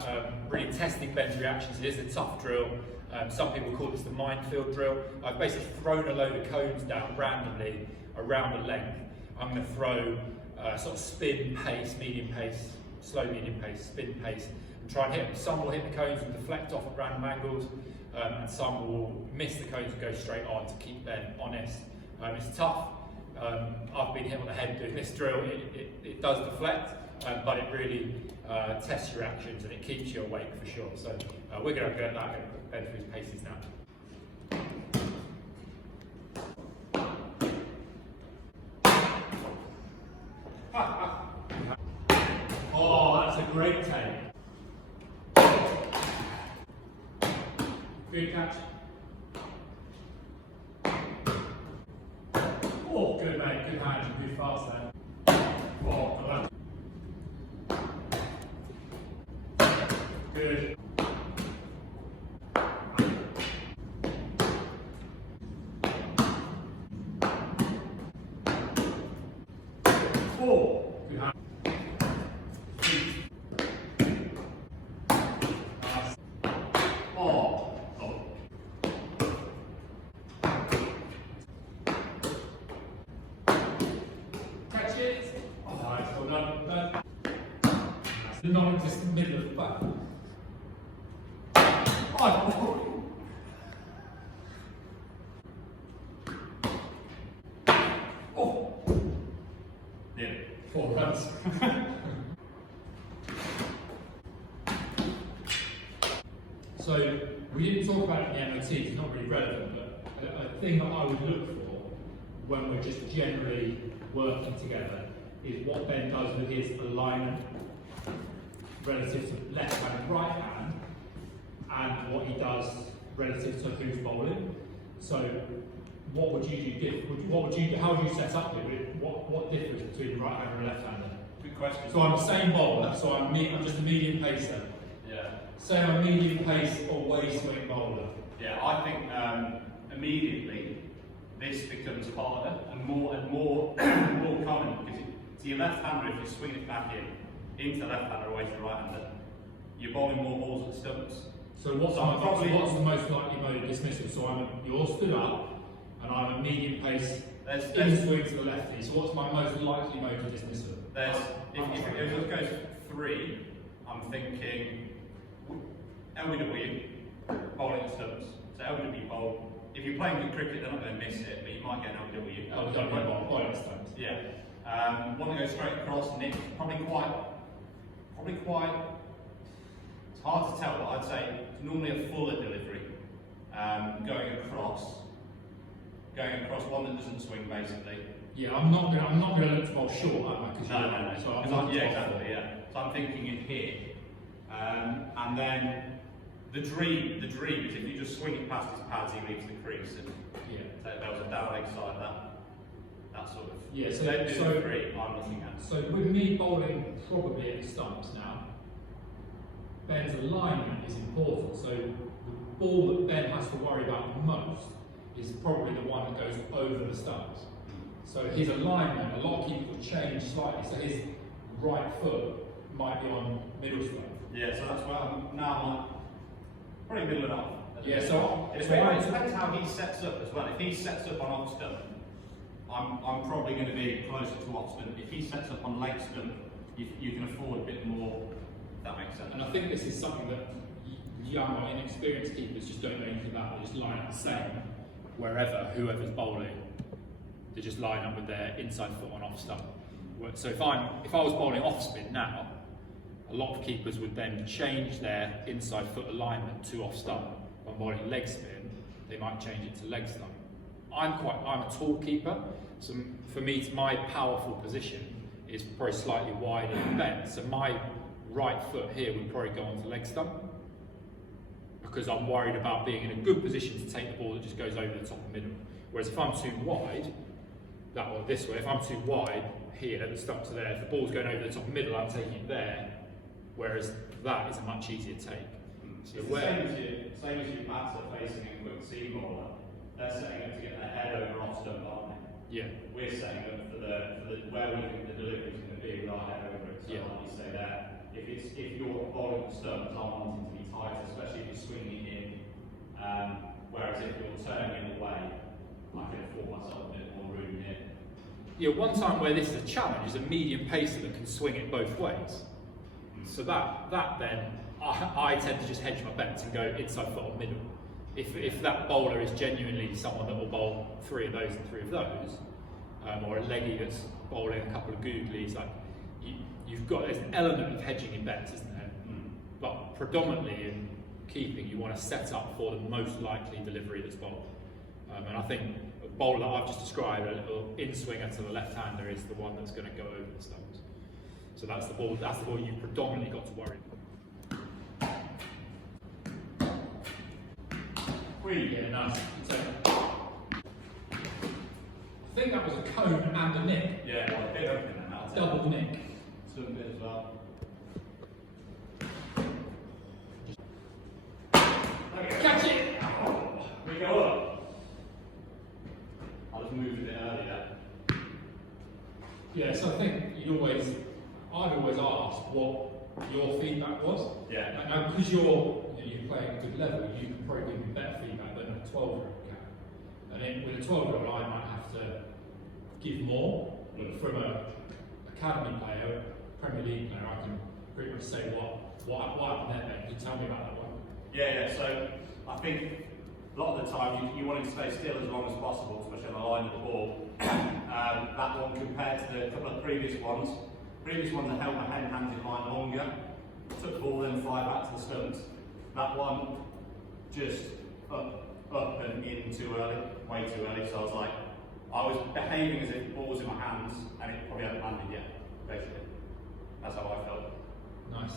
at really testing Ben's reactions. It is a tough drill. Some people call this the minefield drill. I've basically thrown a load of cones down randomly around a length. I'm going to throw sort of spin pace, medium pace, slow medium pace, spin pace, and try and hit them. Some will hit the cones and deflect off at random angles, and some will miss the cones and go straight on to keep Ben honest. It's tough. I've been hit on the head doing this drill. It does deflect, but it really tests your reactions and it keeps you awake for sure. So we're going to go at that and put Ben through his paces now. Oh, that's a great take. Good catch. Oh, good mate, good hand, you moved fast there. Oh, got that. Good. Oh, good hand. Oh. Catch it. Oh, nice, well done. That's the non-existent middle of the back. Oh. Oh. Yeah, 4 runs. So we didn't talk about it in the MOT, it's not really relevant, but a thing that I would look for when we're just generally working together is what Ben does with his alignment relative to left hand and right hand, and what he does relative to who's bowling. So what would you do? How would you set up here? What difference between the right hander and left hander? Good question. So I'm the same bowler, so I'm just a medium pacer. Yeah. Say I'm a medium pace or way swing bowler. Yeah, I think immediately this becomes harder and more more common because to your left hander, if you swing it back into the left hander away to the right hander, you're bowling more balls at stumps. So what's the most likely mode of dismissal? So you're stood up and I'm a medium pace in swing to the lefty. So what's my most likely mode of dismissal? If it goes 3, I'm thinking LBW, bowling at stumps. So LBW bowl. If you're playing good cricket, they're not going to miss it, but you might get an LBW. Oh, don't bowl, bowling at stumps. Yeah. Want to go straight across, nick. Probably quite. It's hard to tell, but I'd say normally a fuller delivery. Going across one that doesn't swing, basically. Yeah, I'm not gonna look to bowl short, am I? No. So exactly. Yeah. So I'm thinking it here, and then the dream is if you just swing it past his pads, he leaves the crease, and there was a down leg side that sort of. Yeah. So 3 I'm looking at. So with me bowling probably at the stumps now, Ben's alignment is important. So the ball that Ben has to worry about most is probably the one that goes over the stumps. So his alignment, a lot of people change slightly. So his right foot might be on middle swing. Yeah, so that's where I'm now probably middle and off. Yeah, so it depends how he sets up as well. If he sets up on off stump, I'm probably going to be closer to off stump. If he sets up on leg stump, you can afford a bit more. If that makes sense. And I think this is something that young or inexperienced keepers just don't know anything about. They just line up the same wherever, whoever's bowling. They just line up with their inside foot on off stump. So if I was bowling off spin now, a lot of keepers would then change their inside foot alignment to off stump. When bowling leg spin, they might change it to leg stump. I'm a tall keeper, so for me, my powerful position is probably slightly wider than Ben. So my right foot here would probably go onto leg stump because I'm worried about being in a good position to take the ball that just goes over the top and middle. Whereas if I'm too wide, this way, if I'm too wide here, the stumps are there, if the ball's going over the top and middle, I'm taking it there, whereas that is a much easier take. So it's the same as your batter facing a quick seam bowler. They're setting up to get their head over off stump, aren't they? Yeah. We're setting up for the where we think the delivery is going to be with our head over it. So like you say there, If you're bowling the stumps, I'm wanting to be tighter, especially if you're swinging it in. Whereas if you're turning it away, I can afford myself a bit more room here. Yeah, one time where this is a challenge is a medium pacer that can swing it both ways. So that then, I tend to just hedge my bets and go inside foot or middle. If that bowler is genuinely someone that will bowl 3 of those and 3 of those, or a leggy that's bowling a couple of googlies, like there's an element of hedging in bets, isn't there? But predominantly in keeping, you want to set up for the most likely delivery that's bowled. And I think a bowler that I've just described, a little in-swinger to the left-hander, is the one that's going to go over the stumps. So that's the ball you've predominantly got to worry about. Yeah, nice. So, I think that was a cone and a nick. Yeah, well, a bit of everything now. Double nick. Swim a bit as well. Catch it! Oh, we go up. I just moved a bit earlier. Yeah, so I think I'd always ask what your feedback was. Yeah. Now, because you're playing at a good level, you can probably give me better feedback than a 12-year-old can. And then with a 12-year-old, I might have to give more. But from a academy player, Premier League player, I can pretty much say what happened there. Can you tell me about that one? Yeah. So I think a lot of the time you want to stay still as long as possible, especially on the line of the ball. That one compared to the couple of previous ones. Previous one, I held my hands in line longer, took the ball, then fly back to the stumps. That one just up and in too early, way too early. So I was behaving as if the ball was in my hands and it probably hadn't landed yet. Basically, that's how I felt. Nice.